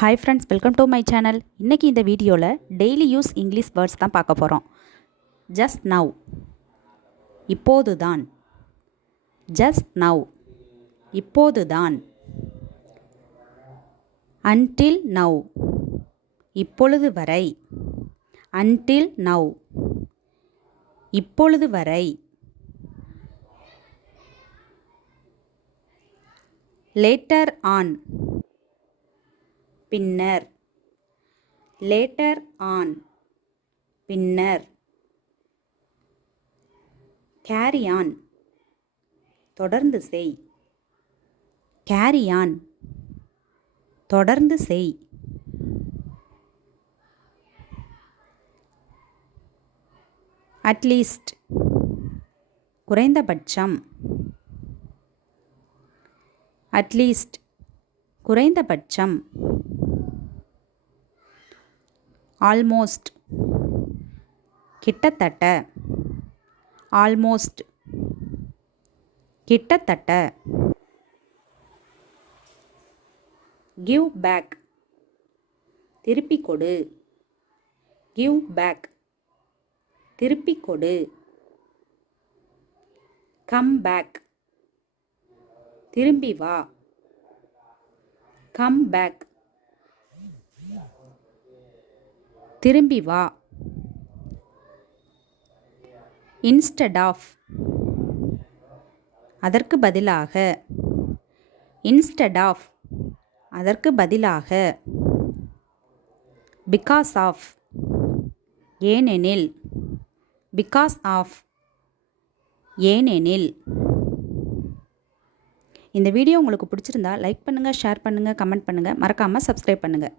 Hi friends, welcome to my channel. இன்னைக்கு இந்த வீடியோவில் டெய்லி யூஸ் இங்கிலீஷ் வேர்ட்ஸ் தான் பார்க்க போகிறோம். Just now, இப்போதுதான். Just now, இப்போதுதான். Until now, இப்பொழுது வரை. Until now, இப்பொழுது வரை. Later on, பின்னர். Later on, பின்னர். Carry on, தொடர்ந்து செய். Carry on, தொடர்ந்து செய். At least, குறைந்தபட்சம். At least, குறைந்தபட்சம். Almost, கிட்டத்தட்ட. Almost, கிட்டத்தட்ட. Give back, திருப்பிக் கொடு. Give back, திருப்பிக் கொடு. Come back, திரும்பி வா. Come back, திரும்பி வா. Instead of, அதற்கு பதிலாக. Instead of, அதற்கு பதிலாக. Because of, ஏனெனில். Because of, ஏனெனில். இந்த வீடியோ உங்களுக்கு பிடிச்சிருந்தா லைக் பண்ணுங்கள், ஷேர் பண்ணுங்கள், கமெண்ட் பண்ணுங்கள், மறக்காமல் சப்ஸ்கிரைப் பண்ணுங்கள்.